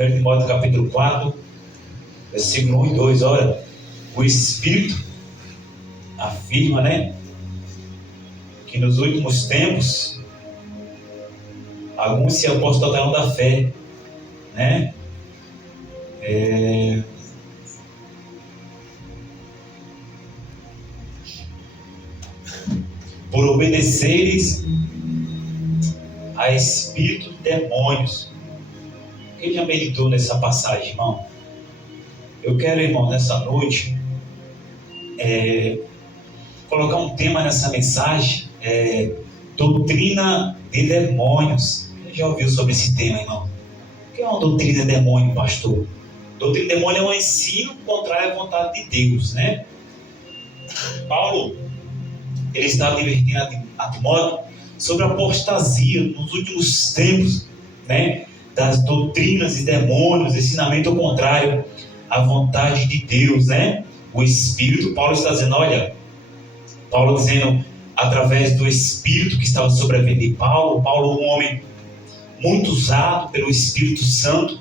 1 Timóteo capítulo 4, versículo 1 e 2, olha, o Espírito afirma, né, que nos últimos tempos alguns se apostatarão da fé, né? Por obedeceres a espírito de demônios. Quem já meditou nessa passagem, irmão? Eu quero, irmão, nessa noite colocar um tema nessa mensagem, doutrina de demônios. Quem já ouviu sobre esse tema, irmão? O que é uma doutrina de demônio, pastor? Doutrina de demônio é um ensino contrário à vontade de Deus, né? Paulo, ele está advertindo a Timóteo sobre a apostasia nos últimos tempos, né? Das doutrinas de demônios, ensinamento contrário à vontade de Deus, né? O Espírito, Paulo está dizendo, olha, Paulo dizendo, através do Espírito que estava sobre a vida de Paulo, um homem muito usado pelo Espírito Santo,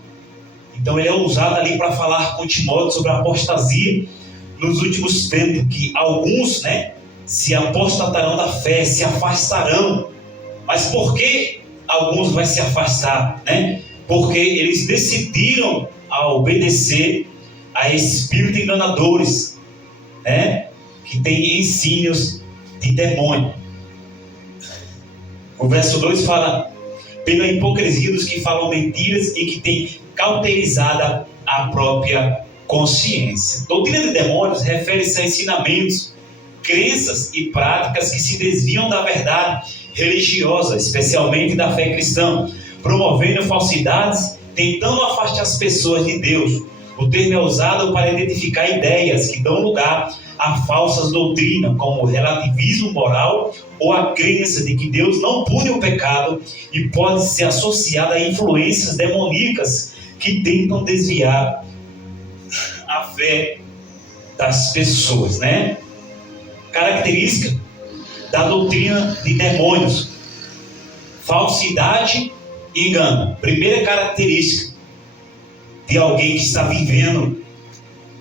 então ele é usado ali para falar com Timóteo sobre a apostasia nos últimos tempos, que alguns, né, se apostatarão da fé, se afastarão. Mas por que alguns vão se afastar, né? Porque eles decidiram a obedecer a espíritos enganadores, né? Que tem ensinos de demônio. O verso 2 fala, pela hipocrisia dos que falam mentiras e que têm cauterizada a própria consciência. Doutrina de demônios refere-se a ensinamentos, crenças e práticas que se desviam da verdade religiosa, especialmente da fé cristã, promovendo falsidades, tentando afastar as pessoas de Deus. O termo é usado para identificar ideias que dão lugar a falsas doutrinas, como o relativismo moral ou a crença de que Deus não pune o pecado e pode ser associada a influências demoníacas que tentam desviar a fé das pessoas, né? Característica da doutrina de demônios: falsidade e engano. Primeira característica de alguém que está vivendo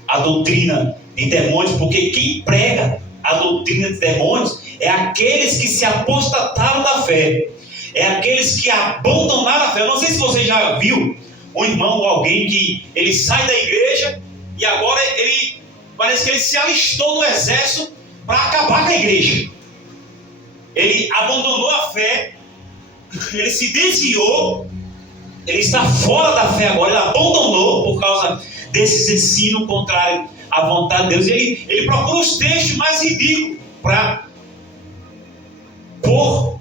a doutrina de demônios, porque quem prega a doutrina de demônios é aqueles que se apostataram da fé, é aqueles que abandonaram a fé. Eu não sei se você já viu um irmão ou alguém que ele sai da igreja e agora ele parece que ele se alistou no exército para acabar com a igreja. Ele abandonou a fé, ele se desviou, ele está fora da fé agora, ele abandonou por causa desses ensinos contrários à vontade de Deus. Ele procura os textos mais ridículos para pôr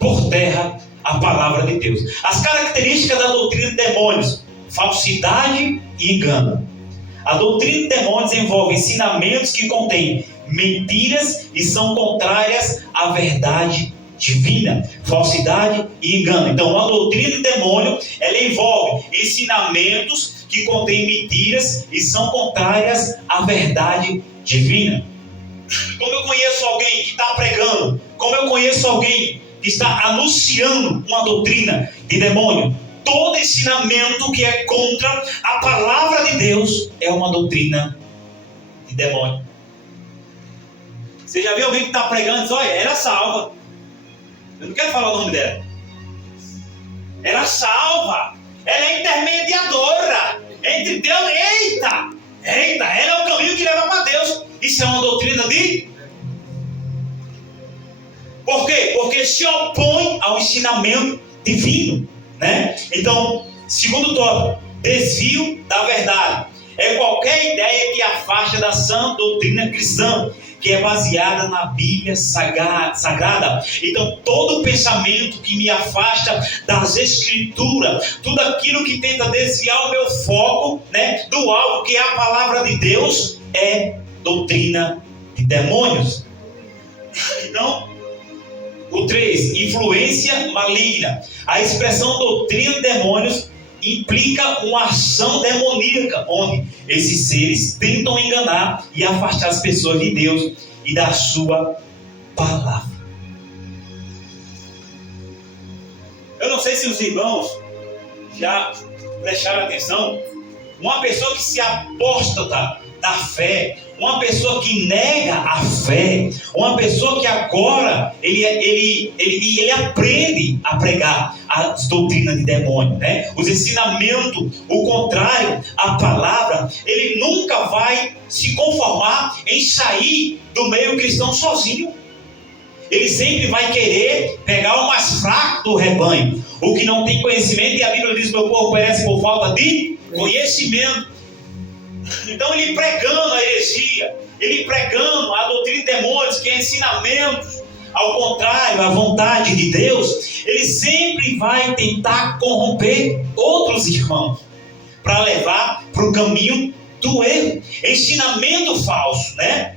por terra a palavra de Deus. As características da doutrina de demônios: falsidade e engano. A doutrina de demônios envolve ensinamentos que contêm mentiras e são contrárias à verdade divina. Falsidade e engano. Então, a doutrina de demônio, ela envolve ensinamentos que contêm mentiras e são contrárias à verdade divina. Como eu conheço alguém que está pregando, como eu conheço alguém que está anunciando uma doutrina de demônio? Todo ensinamento que é contra a palavra de Deus é uma doutrina de demônio. Você já viu alguém que está pregando e diz, olha, ela salva. Eu não quero falar o nome dela. Ela salva. Ela é intermediadora entre Deus. Eita, ela é o caminho que leva para Deus. Isso é uma doutrina de... Por quê? Porque se opõe ao ensinamento divino, né? Então, segundo tópico, desvio da verdade. É qualquer ideia que afaste da sã doutrina cristã, que é baseada na Bíblia Sagrada. Então, todo pensamento que me afasta das Escrituras, tudo aquilo que tenta desviar o meu foco, né, do alvo que é a palavra de Deus, é doutrina de demônios. Então, o 3, influência maligna. A expressão doutrina de demônios implica uma ação demoníaca, onde esses seres tentam enganar e afastar as pessoas de Deus e da sua palavra. Eu não sei se os irmãos Já prestaram atenção? Uma pessoa que se apóstata da fé, uma pessoa que nega a fé, uma pessoa que agora ele aprende a pregar as doutrinas de demônio, né? Os ensinamentos, o contrário à palavra, ele nunca vai se conformar em sair do meio cristão sozinho. Ele sempre vai querer pegar o mais fraco do rebanho, o que não tem conhecimento, e a Bíblia diz: meu povo perece por falta de conhecimento. Então ele pregando a heresia, ele pregando a doutrina de demônios, que é ensinamentos ao contrário à vontade de Deus, ele sempre vai tentar corromper outros irmãos para levar para o caminho do erro. Ensinamento falso, né?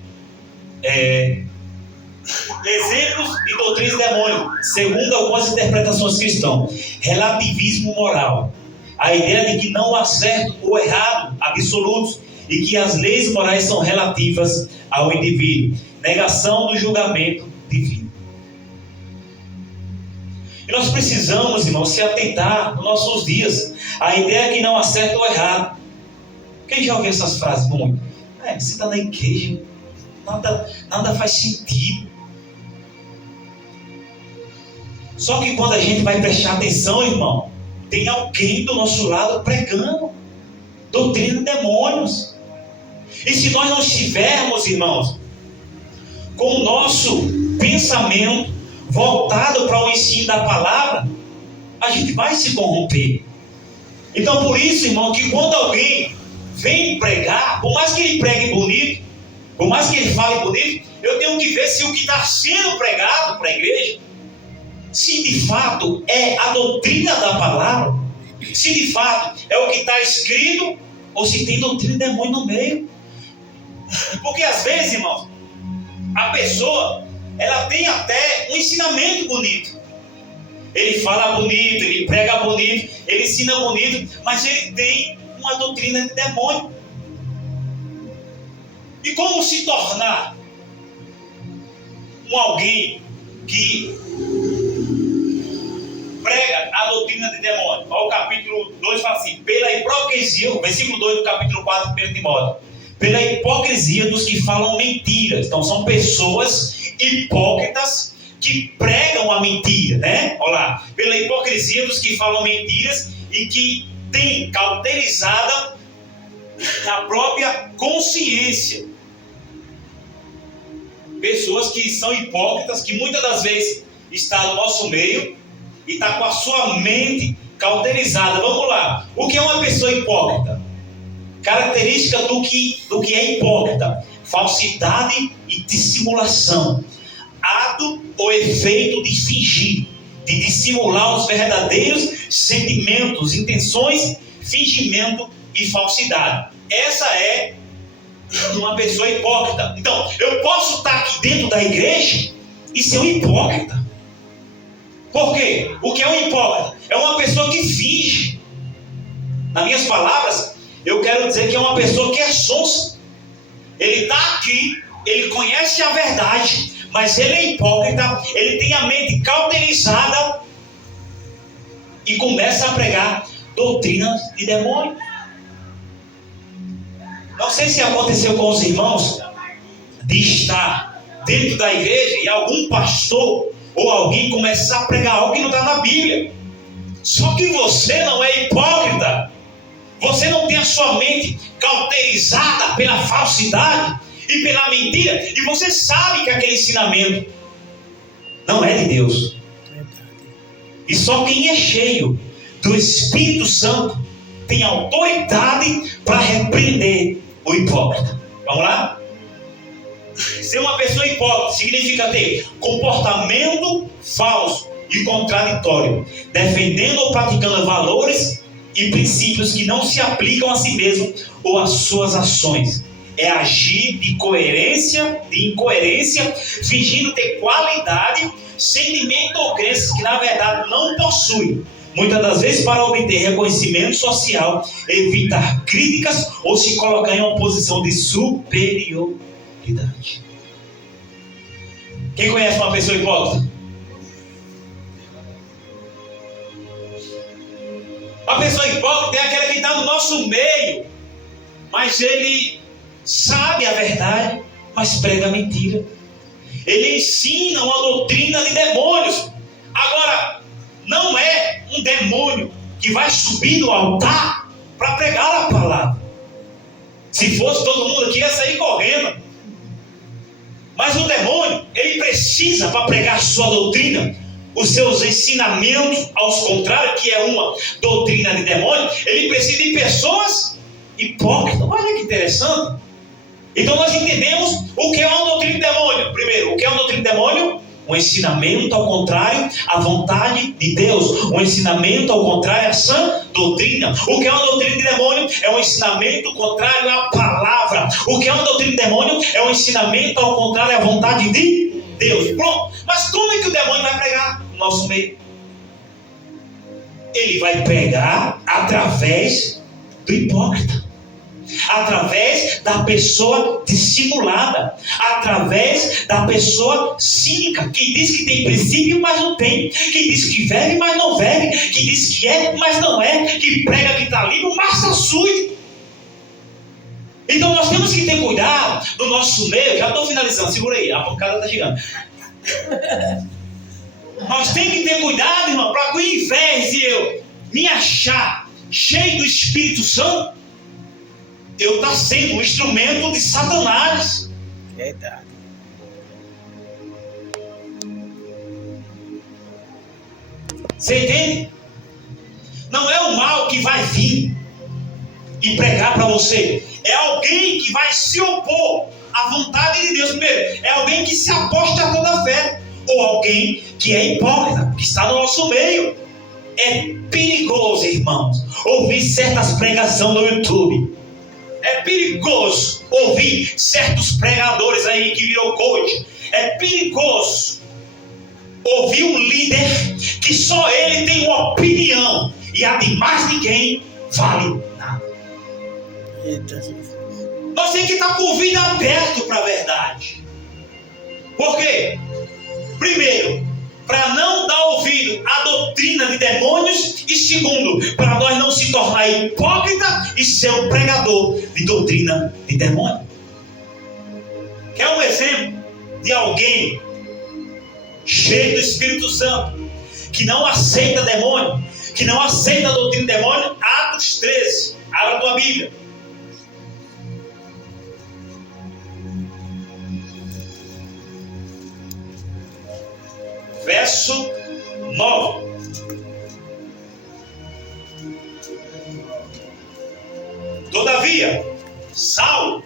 Exemplos de doutrina de demônio, segundo algumas interpretações cristãs: relativismo moral, a ideia de que não há certo ou errado absolutos e que as leis morais são relativas ao indivíduo, negação do julgamento divino. E nós precisamos, irmãos, se atentar nos nossos dias à ideia que não há certo ou errado. Quem já ouviu essas frases muito? Você está na igreja, nada faz sentido. Só que quando a gente vai prestar atenção, irmão, tem alguém do nosso lado pregando doutrina de demônios. E se nós não estivermos, irmãos, com o nosso pensamento voltado para o ensino da palavra, a gente vai se corromper. Então, por isso, irmão, que quando alguém vem pregar, por mais que ele pregue bonito, por mais que ele fale bonito, eu tenho que ver se o que está sendo pregado para a igreja, se de fato é a doutrina da palavra, se de fato é o que está escrito, ou se tem doutrina de demônio no meio. Porque às vezes, irmãos, a pessoa, ela tem até um ensinamento bonito. Ele fala bonito, ele prega bonito, ele ensina bonito, mas ele tem uma doutrina de demônio. E como se tornar alguém que prega a doutrina de demônio? Olha o capítulo 2 fala assim: pela hipocrisia, o versículo 2 do capítulo 4 de 1 Timóteo, pela hipocrisia dos que falam mentiras. Então são pessoas hipócritas que pregam a mentira, né? Olha lá, pela hipocrisia dos que falam mentiras e que têm cauterizada a própria consciência. Pessoas que são hipócritas, que muitas das vezes está no nosso meio e está com a sua mente cauterizada. Vamos lá, o que é uma pessoa hipócrita? Característica do que é hipócrita: falsidade e dissimulação, ato ou efeito de fingir, de dissimular os verdadeiros sentimentos, intenções, fingimento e falsidade. Essa é uma pessoa hipócrita. Então, eu posso estar aqui dentro da igreja e ser um hipócrita. Por quê? O que é um hipócrita? É uma pessoa que finge. Nas minhas palavras, eu quero dizer que é uma pessoa que é sonsa. Ele está aqui, ele conhece a verdade, mas ele é hipócrita, ele tem a mente cauterizada e começa a pregar doutrinas de demônio. Não sei se aconteceu com os irmãos de estar dentro da igreja e algum pastor ou alguém começar a pregar algo que não está na Bíblia. Só que você não é hipócrita. Você não tem a sua mente cauterizada pela falsidade e pela mentira. E você sabe que aquele ensinamento não é de Deus. E só quem é cheio do Espírito Santo tem autoridade para repreender o hipócrita. Vamos lá? Ser uma pessoa hipócrita significa ter comportamento falso e contraditório, defendendo ou praticando valores e princípios que não se aplicam a si mesmo ou às suas ações. É agir de incoerência, fingindo ter qualidade, sentimento ou crenças que na verdade não possui. Muitas das vezes para obter reconhecimento social, evitar críticas ou se colocar em uma posição de superioridade. Quem conhece uma pessoa hipócrita? A pessoa hipócrita é aquela que está no nosso meio, mas ele sabe a verdade, mas prega mentira. Ele ensina uma doutrina de demônios. Agora, não é um demônio que vai subir no altar para pregar a palavra. Se fosse todo mundo aqui, ia sair correndo. Mas o demônio, ele precisa, para pregar a sua doutrina, os seus ensinamentos, aos contrários, que é uma doutrina de demônio, ele precisa de pessoas hipócritas. Olha que interessante. Então nós entendemos o que é uma doutrina de demônio. Primeiro, o que é uma doutrina de demônio? Um ensinamento ao contrário à vontade de Deus. Um ensinamento ao contrário à sã doutrina. O que é uma doutrina de demônio? É um ensinamento contrário à palavra. O que é uma doutrina de demônio? É um ensinamento ao contrário à vontade de Deus. Pronto. Mas como é que o demônio vai pregar no nosso meio? Ele vai pregar através do hipócrita. Através da pessoa dissimulada, através da pessoa cínica, que diz que tem princípio, mas não tem, que diz que vive, mas não vive, que diz que é, mas não é, que prega que está limpo, mas está sujo. Então nós temos que ter cuidado no nosso meio. Já estou finalizando, segura aí, a pancada está chegando. Nós temos que ter cuidado, irmão, para que ao invés de eu me achar cheio do Espírito Santo, eu estou sendo um instrumento de Satanás. Verdade. Você entende? Não é o mal que vai vir e pregar para você. É alguém que vai se opor à vontade de Deus. Primeiro, é alguém que se aposta a toda a fé. Ou alguém que é hipócrita, que está no nosso meio. É perigoso, irmãos, ouvir certas pregações no YouTube. É perigoso ouvir certos pregadores aí que viram coach. É perigoso ouvir um líder que só ele tem uma opinião e a de mais ninguém vale nada. Nós temos que estar com o ouvido aberto para a verdade. Por quê? Primeiro, para não dar ouvido à doutrina de demônios, e segundo, para nós não se tornar hipócrita e ser um pregador de doutrina de demônio. Quer um exemplo de alguém cheio do Espírito Santo, que não aceita demônio, que não aceita a doutrina de demônio? Atos 13, abra a tua Bíblia. Verso 9. Todavia, Saulo,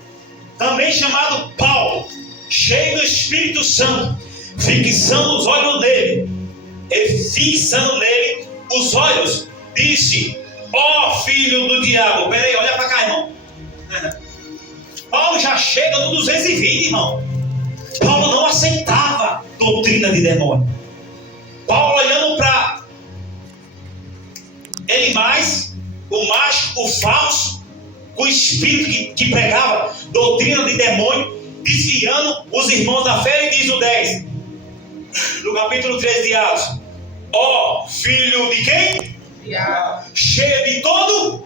também chamado Paulo, cheio do Espírito Santo, fixando os olhos nele, os olhos, disse: ó filho do diabo. Peraí, olha para cá, irmão. Paulo já chega no 220, irmão. Paulo não aceitava doutrina de demônio. Paulo olhando para Elimais, o mágico, o falso, o espírito que pregava doutrina de demônio, desviando os irmãos da fé, e diz o 10, no capítulo 13 de Atos: ó filho de quem? Cheio de todo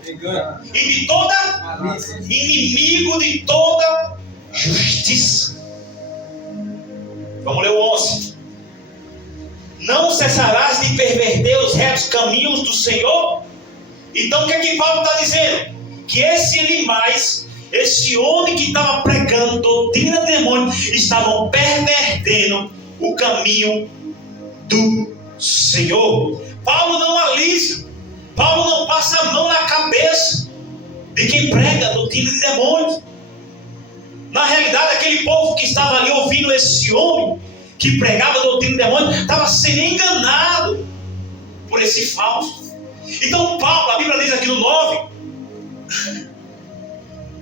e de toda inimigo de toda justiça. Vamos ler o 11. Não cessarás de perverter os retos caminhos do Senhor? Então o que é que Paulo está dizendo? Que esse Elimais, esse homem que estava pregando doutrina de demônio, estavam pervertendo o caminho do Senhor. Paulo não alisa, Paulo não passa a mão na cabeça de quem prega doutrina de demônios. Na realidade, aquele povo que estava ali ouvindo esse homem que pregava doutrina de demônio estava sendo enganado por esse falso. Então Paulo, a Bíblia diz aqui no 9: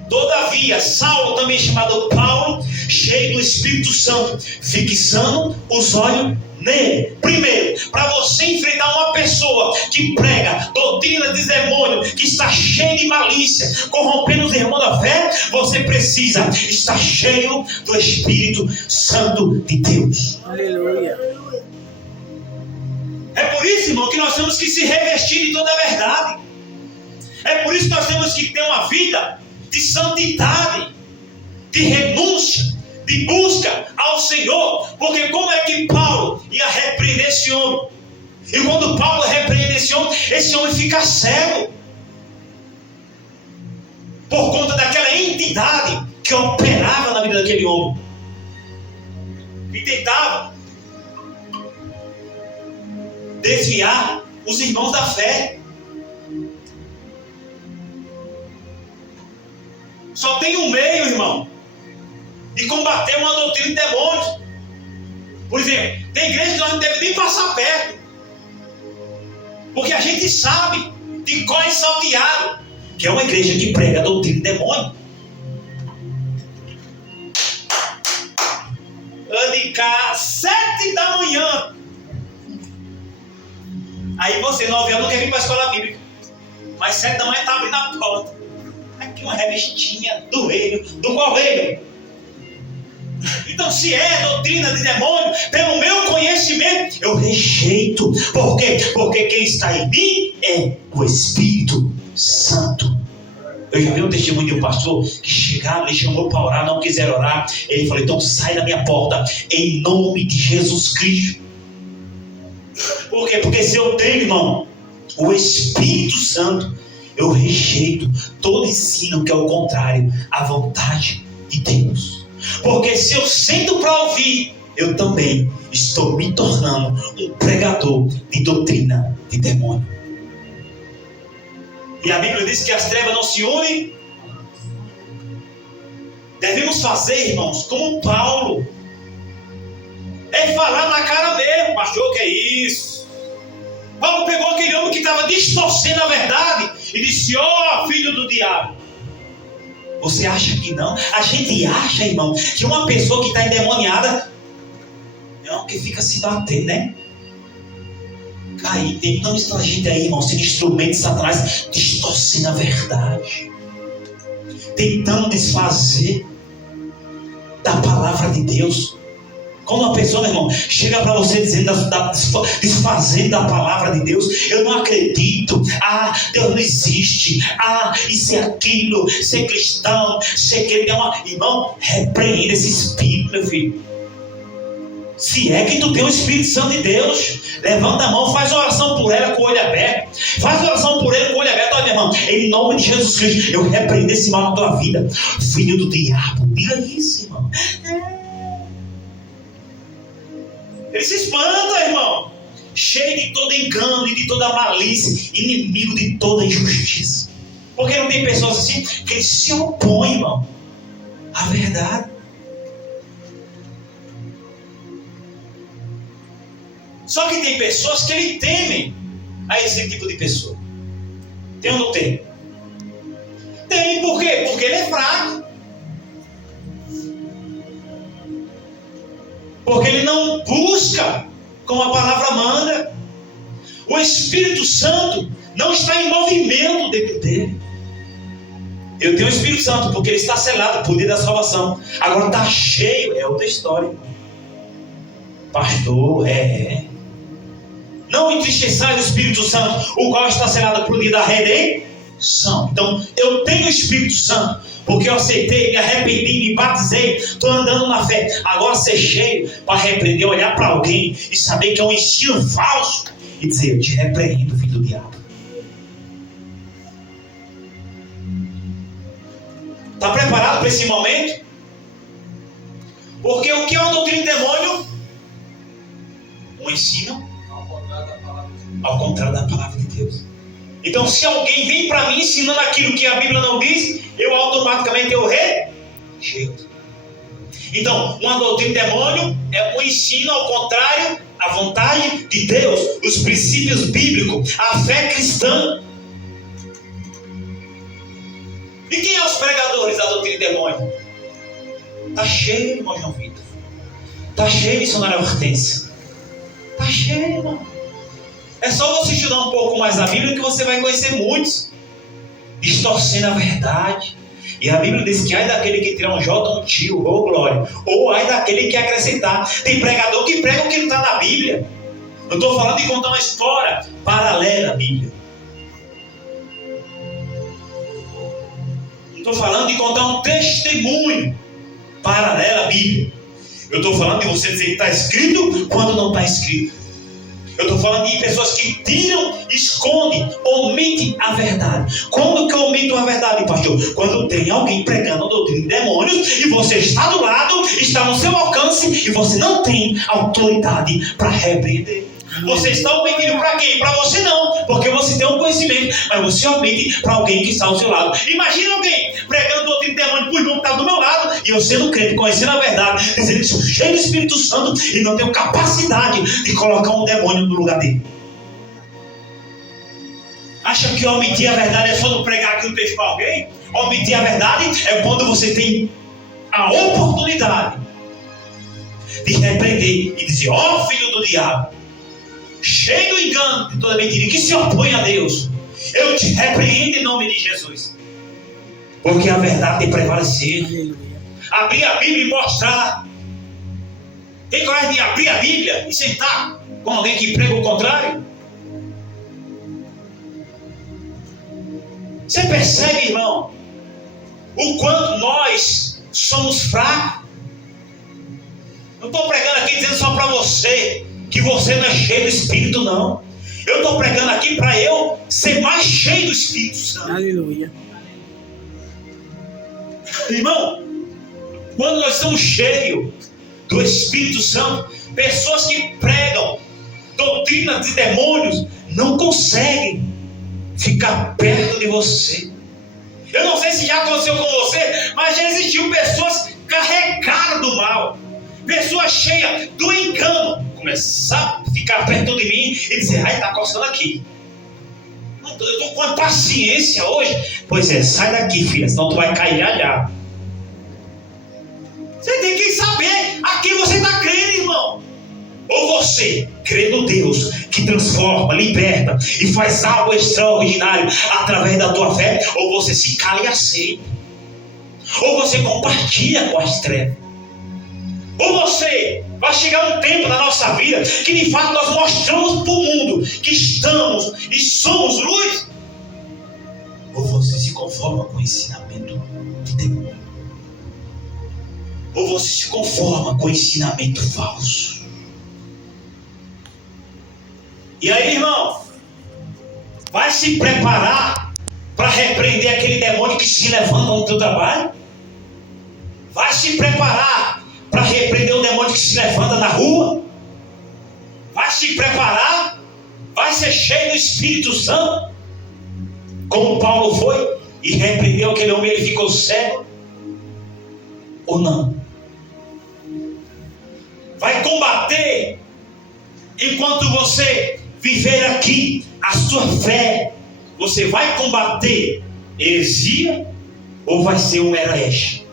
todavia, Saulo, também chamado Paulo, cheio do Espírito Santo, fixando os olhos nele. Primeiro, para você enfrentar uma pessoa que prega doutrina de demônio, que está cheia de malícia, corrompendo os irmãos da fé, você precisa estar cheio do Espírito Santo de Deus. Aleluia. É por isso, irmão, que nós temos que se revestir de toda a verdade. por isso nós temos que ter uma vida de santidade, de renúncia, de busca ao Senhor. Porque como é que Paulo ia repreender esse homem? E quando Paulo repreende esse homem fica cego. Por conta daquela entidade que operava na vida daquele homem. E tentava desviar os irmãos da fé. Só tem um meio, irmão, de combater uma doutrina de demônios. Por exemplo, tem igreja que nós não devemos nem passar perto, porque a gente sabe de cor e salteado que é uma igreja que prega a doutrina de demônio. Ande cá às 7 da manhã. Aí você, 9 anos, não quer vir para a escola bíblica, mas 7 da manhã está abrindo a porta. Aqui uma revistinha do reino, do qual reino? Então, se é doutrina de demônio, pelo meu conhecimento, eu rejeito. Por quê? Porque quem está em mim é o Espírito Santo. Eu já vi um testemunho de um pastor que chegaram, ele chamou para orar, não quiseram orar. Ele falou: então sai da minha porta, em nome de Jesus Cristo. Por quê? Porque se eu tenho, irmão, o Espírito Santo, eu rejeito todo ensino que é o contrário à vontade de Deus. Porque se eu sento para ouvir, eu também estou me tornando um pregador de doutrina de demônio. E a Bíblia diz que as trevas não se unem. Devemos fazer, irmãos, como Paulo. É falar na cara mesmo: pastor, que é isso? Paulo pegou aquele homem que estava distorcendo a verdade e disse: ó, filho do diabo. Você acha que não? A gente acha, irmão, que uma pessoa que está endemoniada é uma que fica se batendo, né? Aí, tem tanta gente aí, irmão, sendo instrumento de Satanás, distorcendo a verdade, tentando desfazer da palavra de Deus. Quando uma pessoa, meu irmão, chega para você dizendo, desfazendo da palavra de Deus: eu não acredito, Deus não existe, isso e aquilo, ser cristão, ser que irmão, repreenda esse espírito, meu filho. Se é que tu tem o Espírito Santo de Deus, levanta a mão, faz oração por ela com o olho aberto. Faz oração por ele com o olho aberto. Olha, meu irmão, em nome de Jesus Cristo, eu repreendo esse mal na tua vida, filho do diabo. Diga isso, irmão. Ele se espanta, irmão, cheio de todo engano e de toda malícia, inimigo de toda injustiça. Porque não tem pessoas assim que se opõem, irmão, à verdade. Só que tem pessoas que ele temem a esse tipo de pessoa. Tem ou não tem? Tem, por quê? Porque ele é fraco. Porque ele não busca como a palavra manda. O Espírito Santo não está em movimento dentro dele. Eu tenho o Espírito Santo porque ele está selado por poder da salvação. Agora está cheio, é outra história. Pastor, Não entristeçais o Espírito Santo, o qual está selado por dia da redenção. Então, eu tenho o Espírito Santo, porque eu aceitei, me arrependi, me batizei, estou andando na fé. Agora ser cheio para repreender, olhar para alguém e saber que é um ensino falso e dizer: eu te repreendo, filho do diabo. Está preparado para esse momento? Porque o que é uma doutrina de demônio? Um ensino ao contrário da palavra de Deus. Então, se alguém vem para mim ensinando aquilo que a Bíblia não diz, eu automaticamente rejeito. Então, uma doutrina de demônio é um ensino ao contrário à vontade de Deus, os princípios bíblicos, a fé cristã. E quem é os pregadores da doutrina de demônio? Está cheio, irmão João Vitor. Está cheio, missionária Hortência. Está cheio, irmão. É só você estudar um pouco mais a Bíblia que você vai conhecer muitos distorcendo a verdade. E a Bíblia diz que ai daquele que tirar um J no tio, ou glória, ou ai daquele que acrescentar. Tem pregador que prega o que não está na Bíblia. Eu estou falando de contar uma história paralela à Bíblia. Estou falando de contar um testemunho paralelo à Bíblia. Eu estou falando de você dizer que está escrito quando não está escrito. Eu estou falando de pessoas que tiram, escondem, omitem a verdade. Quando que eu omito a verdade, pastor? Quando tem alguém pregando a doutrina de demônios e você está do lado, está no seu alcance e você não tem autoridade para repreender. Você está omitindo para quem? Para você não, porque você tem um conhecimento, mas você omite para alguém que está ao seu lado. Imagina alguém pregando doutrina de demônio por irmão que está do meu lado e eu sendo crente, conhecendo a verdade, dizendo que sou cheio do Espírito Santo e não tenho capacidade de colocar um demônio no lugar dele. Acha que omitir a verdade é só não pregar aquilo que fez para alguém? Omitir a verdade é quando você tem a oportunidade de repreender e dizer: ó filho do diabo, cheio do engano de toda mentira, que se opõe a Deus, eu te repreendo em nome de Jesus. Porque a verdade tem prevalecido. Abrir a Bíblia e mostrar. Tem coragem de abrir a Bíblia e sentar com alguém que prega o contrário? Você percebe, irmão, o quanto nós somos fracos? Não estou pregando aqui dizendo só para você que você não é cheio do Espírito, não. Eu estou pregando aqui para eu ser mais cheio do Espírito Santo. Aleluia. Irmão, quando nós estamos cheios do Espírito Santo, pessoas que pregam doutrinas de demônios não conseguem ficar perto de você. Eu não sei se já aconteceu com você, mas já existiu pessoas carregadas do mal, pessoas cheias do engano, começar a ficar perto de mim e dizer: ai, está coçando aqui. Eu estou com paciência hoje. Pois é, sai daqui, filha, senão tu vai cair já. Você tem que saber a quem você está crendo, irmão. Ou você crê no Deus que transforma, liberta e faz algo extraordinário através da tua fé, ou você se cala e aceita, ou você compartilha com as trevas. Ou você vai chegar um tempo na nossa vida que de fato nós mostramos para o mundo que estamos e somos luz, ou você se conforma com o ensinamento de demônio, ou você se conforma com o ensinamento falso. E aí, irmão, vai se preparar para repreender aquele demônio que se levanta no teu trabalho? Vai se preparar para repreender o demônio que se levanta na rua? Vai se preparar? Vai ser cheio do Espírito Santo, como Paulo foi e repreendeu aquele homem e ele ficou cego? Ou não? Vai combater enquanto você viver aqui a sua fé? Você vai combater heresia ou vai ser um herege?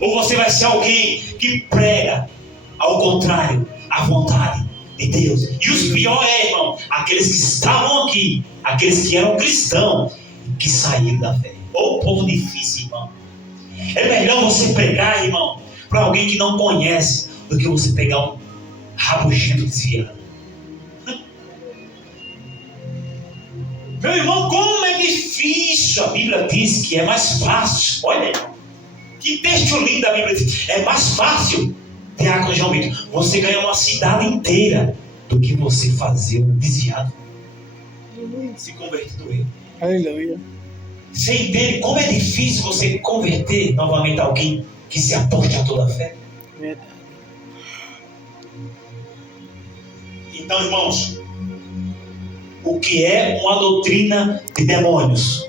Ou você vai ser alguém que prega ao contrário, a vontade de Deus? E os piores irmão, aqueles que estavam aqui, aqueles que eram cristãos e que saíram da fé. Ô povo difícil, irmão. É melhor você pregar, irmão, para alguém que não conhece, do que você pegar um rabugento desviado. Meu irmão, como é difícil. A Bíblia diz que é mais fácil. Olha, que texto lindo da Bíblia diz. É mais fácil, Diácono João Vitor, você ganhar uma cidade inteira do que você fazer um desviado se converter do erro. Aleluia. Você entende como é difícil você converter novamente alguém que se aposte a toda a fé? Verdade. Então, irmãos, o que é uma doutrina de demônios?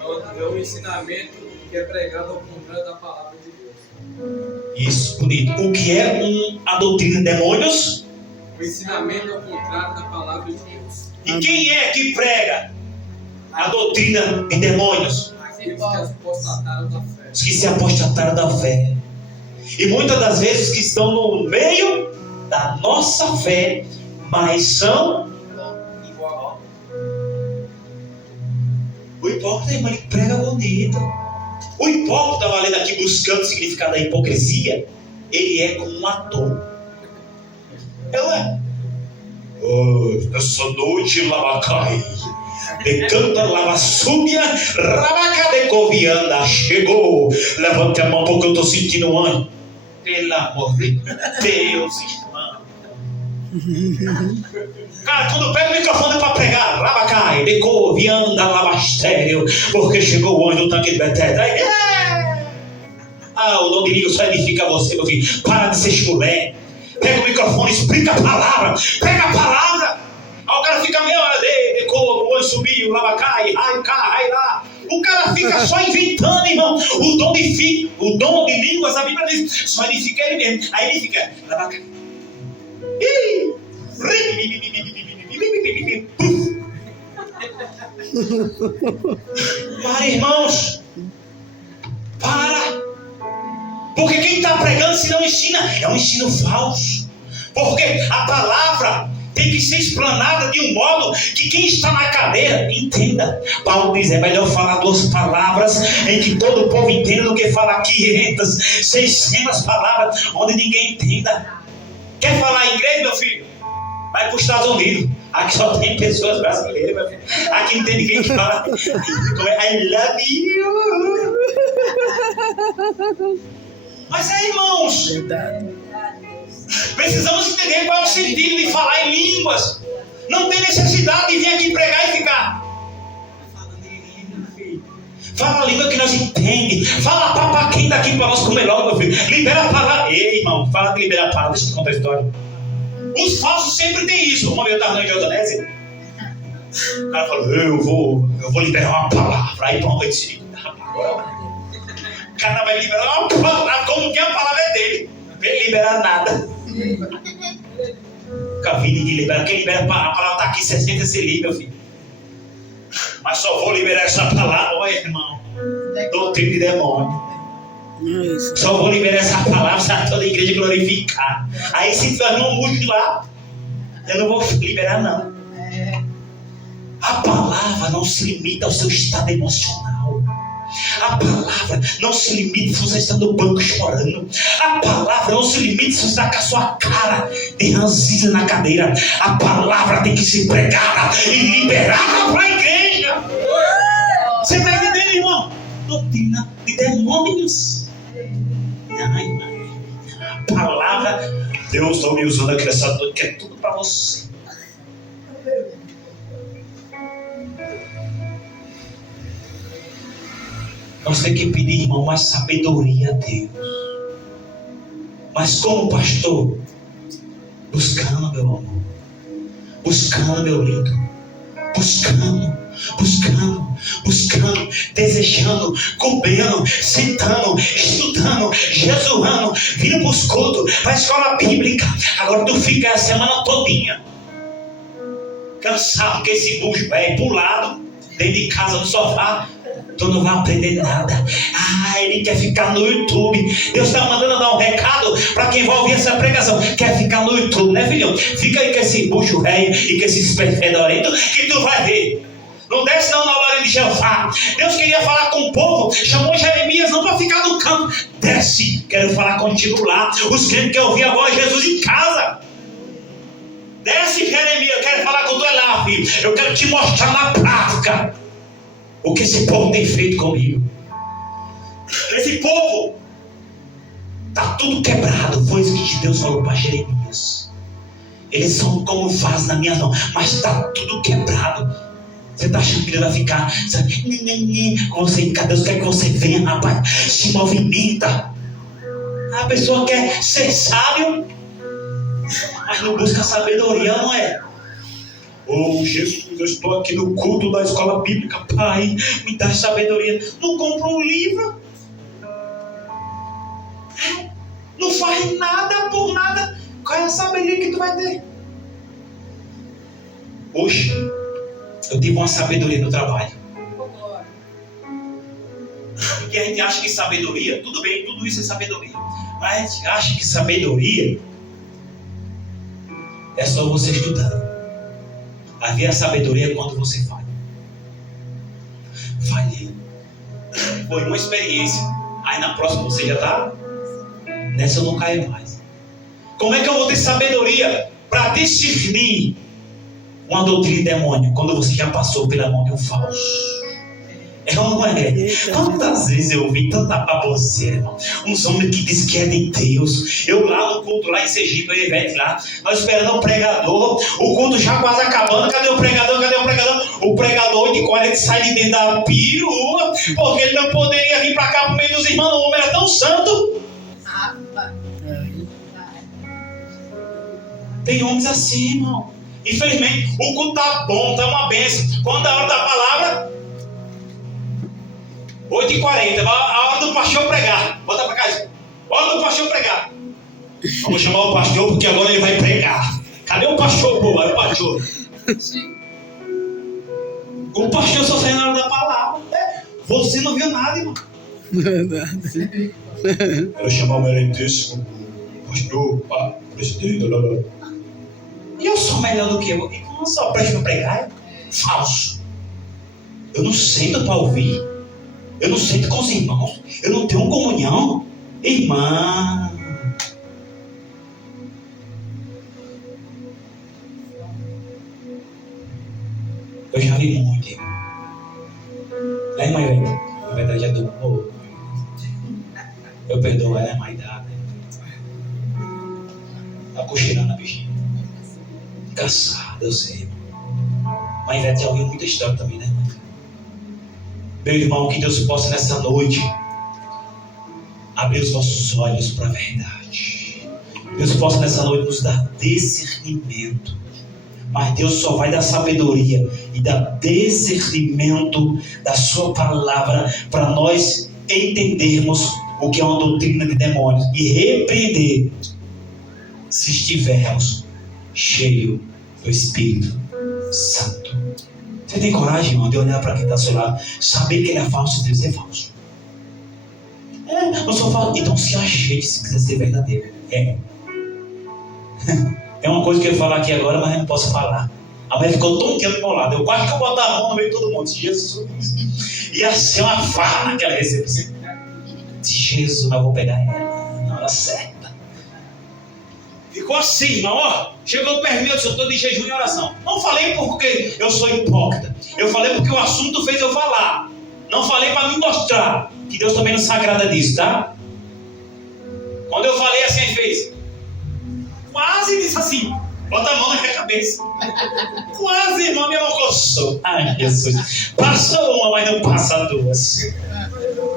É um ensinamento que é pregado ao contrário da palavra de Deus. Isso, bonito. O que é a doutrina de demônios? O ensinamento ao contrário da palavra de Deus. E quem é que prega a doutrina de demônios? Aqueles que apostataram da fé. Os que se apostataram da fé. E muitas das vezes que estão no meio da nossa fé, mas são igual. O hipócrita, irmão, ele prega bonito. O hipócrita, valendo aqui buscando o significado da hipocrisia, ele é como um ator. Não é? Oh, essa noite, Labacai, Decanta lava súbia, rabacadecovianda. Chegou. Levante a mão porque eu estou sentindo um anjo. Pelo amor de Deus, irmão. Cara, quando pega o microfone para pregar, rabacai, decovianda, lavastério, porque chegou o anjo do tanque de Betesda. O dom de língua só edifica você, meu filho. Para de ser chulé. Pega o microfone, explica a palavra. Pega a palavra. Aí o cara fica meia hora de como o anjo subiu, lavacai, ai lá. O cara fica só inventando, irmão. O dom de línguas, a Bíblia diz, só edifica ele mesmo. Aí ele fica, lavacai. Para, irmãos. Para. Porque quem está pregando, se não ensina, é um ensino falso. Porque a palavra tem que ser explanada de um modo que quem está na cadeira entenda. Paulo diz, é melhor falar 2 palavras em que todo o povo entenda do que falar 500, 600 palavras onde ninguém entenda. Quer falar inglês, meu filho? Vai para os Estados Unidos. Aqui só tem pessoas brasileiras, meu filho. Aqui não tem ninguém que fala I love you. Mas irmãos, precisamos entender qual é o sentido de falar em línguas. Não tem necessidade de vir aqui pregar e ficar. Fala a língua que nós entendemos. Fala a papaquinha daqui para nós comer logo, meu filho. Libera a palavra. Ei, irmão, fala de liberar a palavra. Deixa eu te contar a história. Os falsos sempre tem isso. Uma vez eu estava na Jordânia. O cara falou, eu vou liberar uma palavra. Aí pronto, eu disse, agora. O cara vai liberar uma palavra, como que a palavra é dele. Não vai liberar nada. Nunca vi ninguém liberar. Quem libera a palavra está aqui 60 se livre, meu filho. Mas só vou liberar essa palavra, olha, irmão. Doutrina de demônio. Só vou liberar essa palavra se toda a igreja glorificar. Aí se tiver um murcho lá, eu não vou liberar, não. A palavra não se limita ao seu estado emocional. A palavra não se limita se você está no banco chorando. A palavra não se limita se você está com a sua cara de ranzinza na cadeira. A palavra tem que ser pregada e liberada para a igreja. Você está entendendo, irmão? Doutrina de demônios. A palavra, Deus está me usando aqui nessa noite, que é tudo para você. Nós temos que pedir, irmão, mais sabedoria a Deus. Mas como pastor? Buscando, meu amor. Buscando, meu lindo. Buscando, desejando, comendo, sentando, estudando, jejuando, vindo para os cultos, para a escola bíblica. Agora tu fica a semana todinha cansado, porque esse bucho velho pro lado, dentro de casa, no sofá. Tu não vai aprender nada. Ele quer ficar no YouTube. Deus está mandando dar um recado para quem vai ouvir essa pregação. Quer ficar no YouTube, né, filhão? Fica aí com esse bucho velho e com esse fedorento que tu vai ver. Não desce não na hora de Jeová. Deus queria falar com o povo. Chamou Jeremias não para ficar no campo. Desce, quero falar contigo lá. Os crentes querem ouvir a voz de Jesus em casa. Desce, Jeremias, eu quero falar com tu lá, filho. Eu quero te mostrar na prática o que esse povo tem feito comigo. Esse povo está tudo quebrado. Foi isso que Deus falou para Jeremias. Eles são como vasos na minha mão, mas está tudo quebrado. Você está achando que ele vai ficar com você em casa? Deus quer que você venha, rapaz, se movimenta. A pessoa quer ser sábio, mas não busca sabedoria, não é? Oh, Jesus, eu estou aqui no culto da escola bíblica. Pai, me dá sabedoria. Não compra um livro. Não faz nada por nada. Qual é a sabedoria que tu vai ter? Hoje, eu tive uma sabedoria no trabalho. Porque a gente acha que sabedoria, tudo bem, tudo isso é sabedoria. Mas a gente acha que sabedoria é só você estudar. Havia sabedoria quando você falha. Falhei. Foi uma experiência. Aí na próxima você já está. Nessa eu não caio mais. Como é que eu vou ter sabedoria para discernir uma doutrina demônio quando você já passou pela mão de um falso? É ou não é? Quantas vezes eu ouvi tanta baboseira, irmão? Uns homens que dizem que é de Deus. Eu lá no culto, lá em Sergipe, eu e Ivete lá, nós esperando o pregador, o culto já quase acabando. Cadê o pregador? Cadê o pregador? O pregador de 40 sai de dentro da perua, porque ele não poderia vir para cá pro meio dos irmãos. O homem era tão santo. Tem homens assim, irmão. Infelizmente, o culto tá bom, tá uma bênção. Quando a hora da palavra, 8h40, a hora do pastor pregar. Bota pra cá isso. Hora do pastor pregar. Vamos chamar o pastor porque agora ele vai pregar. Cadê o pastor, pô? Aí o pastor. O pastor só sai na hora da palavra. Você não viu nada, irmão. Verdade. Eu chamar o merentíssimo pastor, presidente, E eu sou melhor do que eu. Então eu só presto para pregar. Falso. Eu não sento para ouvir. Eu não sento com os irmãos. Eu não tenho comunhão. Irmã. Eu já vi muito, irmão. Né, irmã Ivete? Na verdade, já deu pouco. Eu perdoo ela, é má idade. Tá cochilando a bichinha. Cansada, eu sei, irmão. Mas Ivete já ouviu muita história também, né? Meu irmão, que Deus possa nessa noite abrir os nossos olhos para a verdade. Deus possa nessa noite nos dar discernimento. Mas Deus só vai dar sabedoria e dar discernimento da sua palavra para nós entendermos o que é uma doutrina de demônios e repreender se estivermos cheios do Espírito Santo. Você tem coragem, irmão, de olhar para quem está ao seu lado, saber que ele é falso e dizer falso? Não sou falso. Então se ajeite se quiser ser verdadeiro. É uma coisa que eu ia falar aqui agora, mas eu não posso falar. A mulher ficou tão quente do meu lado. Eu quase que eu botar a mão no meio de todo mundo. Jesus. Ia ser uma farra naquela recepção. Jesus, mas eu vou pegar ela na hora certa. Ficou assim, irmão, ó. Chegou perto de mim, eu estou de jejum e oração. Não falei porque eu sou hipócrita. Eu falei porque o assunto fez eu falar. Não falei para me mostrar que Deus também não se agrada disso, tá? Quando eu falei assim, ele fez. Quase disse assim. Bota a mão na minha cabeça. Quase, irmão, minha mão coçou. Ai, Jesus. Passou uma, mas não passa duas.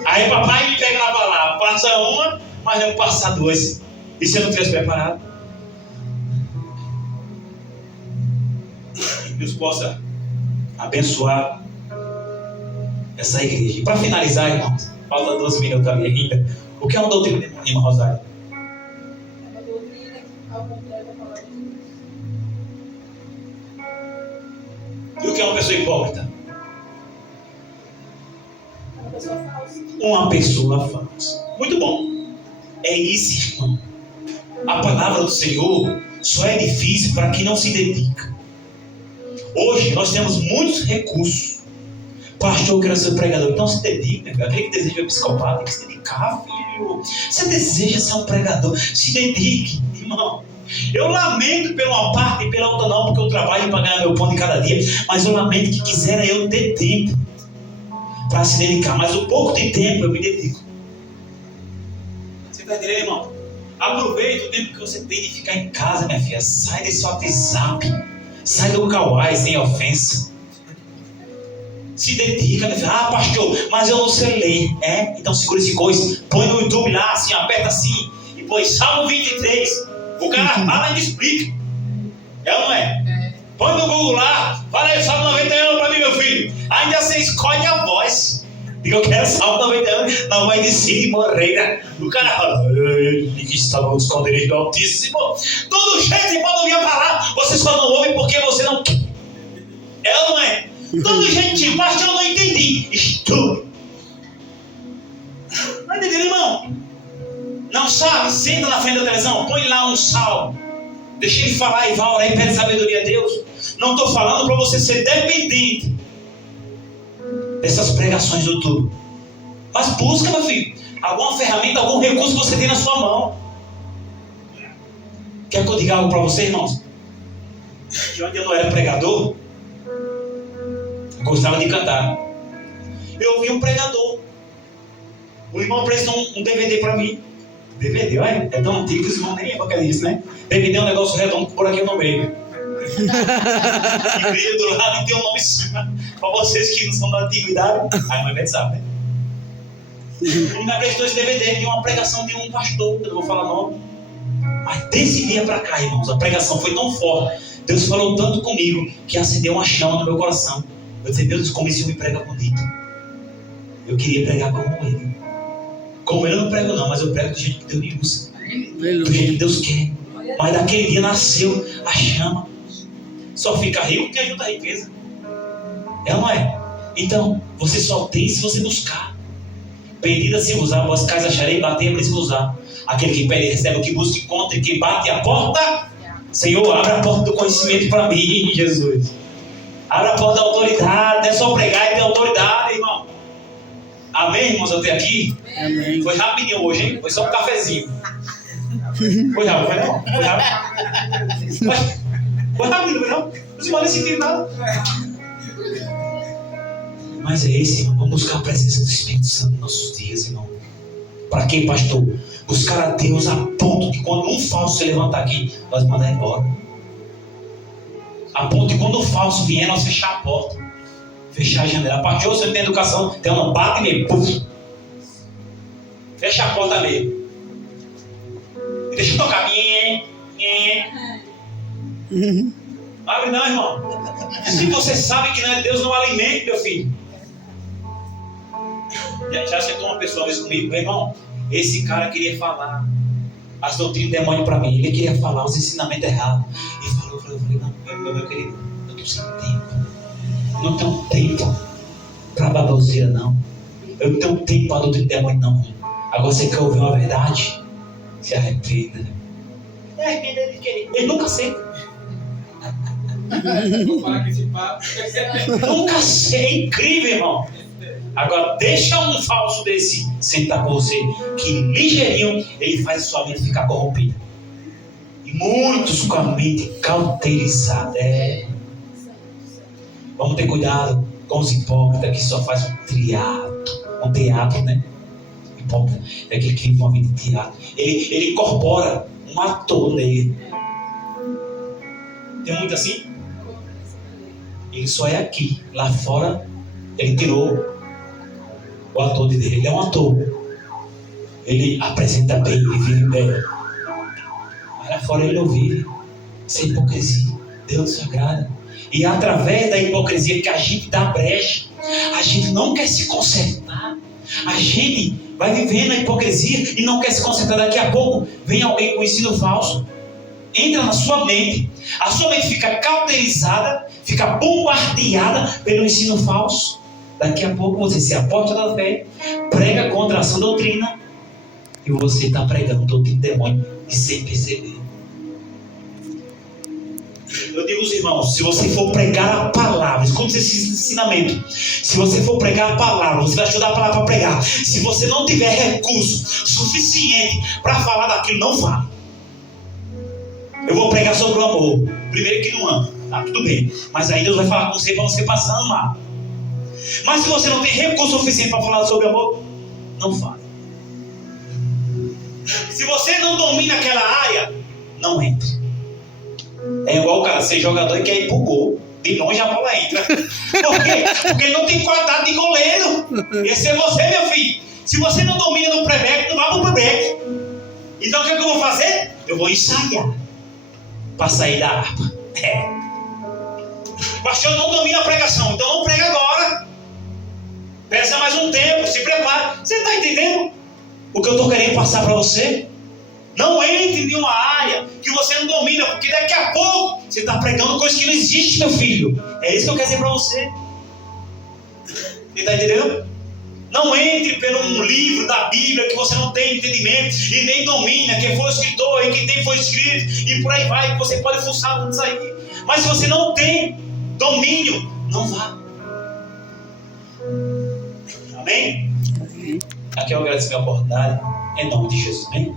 Aí papai me pega na palavra. Passa uma, mas não passa duas. E se eu não tivesse preparado? Que Deus possa abençoar essa igreja. E para finalizar, irmãos, falta 12 minutos ali ainda. O que é uma doutrina demônica, irmã Rosário? É uma doutrina que, ao contrário da palavra de Deus. E o que é uma pessoa hipócrita? Uma pessoa falsa. Uma pessoa falsa. Muito bom. É isso, irmão. A palavra do Senhor só é difícil para quem não se dedica. Hoje nós temos muitos recursos. Pastor, eu quero ser pregador. Então se dedica. Aquele que deseja ser psicopata tem que se dedicar, filho. Você deseja ser um pregador, se dedique, irmão. Eu lamento pela uma parte e pela outra não, porque eu trabalho para ganhar meu pão de cada dia. Mas eu lamento que quisera eu ter tempo para se dedicar. Mas o pouco de tempo eu me dedico. Você está entendendo, irmão? Aproveita o tempo que você tem de ficar em casa, minha filha. Sai desse WhatsApp. Sai do Kawaii, sem ofensa. Se dedica, minha filha. Ah, pastor, mas eu não sei ler. Então segura esse coisa. Põe no YouTube lá, assim, aperta assim. E põe Salmo 23. O cara fala e explica. É ou não é? Põe no Google lá. Fala aí, Salmo 91 para mim, meu filho. Ainda você escolhe a voz. Diga, eu quero Salmo 91 na voz de Cid Moreira. O cara fala, ele que está no esconderijo do Altíssimo. Todo jeito você pode ouvir a palavra. Você só não ouve porque você não quer. É ou não é? Todo jeitinho, pastor, eu não entendi. Estude. Não entendeu, irmão? Não sabe? Senta na frente da televisão, põe lá um salmo. Deixa ele falar e vai orar e pede sabedoria a Deus. Não estou falando para você ser dependente dessas pregações do YouTube. Mas busca, meu filho, alguma ferramenta, algum recurso que você tem na sua mão. Quer que eu diga algo para você, irmãos? E onde eu não era pregador, eu gostava de cantar. Eu ouvi um pregador. O irmão prestou um DVD para mim. DVD, olha, é tão antigo que os irmãos nem lembram que é isso, né? DVD é um negócio redondo por aqui no meio. E brilha do lado e tem um nome em cima. Para vocês que não são da antiguidade, aí não é sabe, né? Ele me prestou esse DVD de uma pregação de um pastor, que eu não vou falar nome. Mas desse dia para cá, irmãos, a pregação foi tão forte. Deus falou tanto comigo que acendeu uma chama no meu coração. Eu disse, Deus, como esse homem prega bonito. Eu queria pregar como ele. Como ele eu não prego não, mas eu prego do jeito que Deus me usa. Do jeito que Deus quer. Mas daquele dia nasceu a chama. Só fica rico que ajuda a riqueza. É ou não é? Então, você só tem se você buscar. Pedida se usar, vós cais acharei, bater para se usar. Aquele que pede recebe, o que busca encontra, e que bate a porta. Senhor, abre a porta do conhecimento para mim, Jesus. Abre a porta da autoridade. Não é só pregar e ter autoridade, irmão. Amém, irmãos, até aqui? Amém. Foi rapidinho hoje, hein? Foi só um cafezinho. Foi rápido, foi não? Foi rápido. Foi rápido, foi não? Os irmãos não sentiram nada. Mas é esse, irmão. Vamos buscar a presença do Espírito Santo nos nossos dias, irmão. Para quê, pastor? Buscar a Deus a ponto que quando um falso se levantar aqui, nós mandar embora. A ponto que quando o falso vier, nós fechar a porta. Fechar a janela. A partir de hoje, você não tem educação, tem uma bate mesmo. Puf. Fecha a porta mesmo. E deixa eu tocar. Abre não, irmão. Se você sabe que não é Deus, não alimente, meu filho. Já sentou uma pessoa uma vez comigo, meu irmão, esse cara queria falar as doutrinas do demônio para mim. Ele queria falar os ensinamentos errados. E falou, eu falei, não, meu querido, eu estou sem tempo. Eu não tenho tempo para baboseira, não. Eu não tenho tempo para doutrina do demônio, não. Agora você quer ouvir uma verdade? Se arrependa. Se arrependa de querer. Ele nunca aceita. Vou falar que esse papo. Nunca sei, é incrível, irmão. Agora, deixa um falso desse sentar com você, que ligeirinho ele faz a sua mente ficar corrompida. E muitos com a mente cauterizada. Vamos ter cuidado com os hipócritas que só faz um teatro, né? Hipócrita é aquele que vive uma vida de teatro. Ele incorpora um ator nele. Tem muito assim? Ele só é aqui. Lá fora, ele tirou o ator dele. Ele é um ator. Ele apresenta bem, ele vive bem. Mas lá fora ele não vive. Sem hipocrisia. Deus sagrado. E é através da hipocrisia que a gente dá brecha. A gente não quer se consertar. A gente vai vivendo a hipocrisia e não quer se consertar. Daqui a pouco vem alguém com ensino falso. Entra na sua mente. A sua mente fica cauterizada, fica bombardeada pelo ensino falso. Daqui a pouco você se aposta da fé, prega contra a sua doutrina e você está pregando doutrina de demônio e sem perceber. Eu digo aos irmãos, se você for pregar a palavra, escute esse ensinamento. Se você for pregar a palavra, você vai estudar a palavra para pregar. Se você não tiver recurso suficiente para falar daquilo, não fale. Eu vou pregar sobre o amor. Primeiro que não ama, tá tudo bem. Mas aí Deus vai falar com você para você passar a amar. Mas se você não tem recurso suficiente para falar sobre amor, não fale. Se você não domina aquela área, não entre. É igual o cara ser jogador e quer ir pro gol. De longe a bola entra. Por quê? Porque ele não tem qualidade de goleiro. Esse é você, meu filho. Se você não domina no pré-beck, não vá pro pré-beck. Então o que eu vou fazer? Eu vou ensaiar para sair da harpa. Pastor, não domina a pregação, então não prega agora. Peça mais um tempo, se prepare. Você está entendendo o que eu estou querendo passar para você? Não entre em uma área que você não domina, porque daqui a pouco você está pregando coisa que não existe, meu filho. É isso que eu quero dizer para você. Você está entendendo? Não entre pelo um livro da Bíblia que você não tem entendimento e nem domina, quem foi o escritor e quem foi escrito, e por aí vai, que você pode fuçar tudo isso aí. Mas se você não tem domínio, não vá. Amém? Aqui eu agradeço a minha oportunidade, em nome de Jesus. Amém?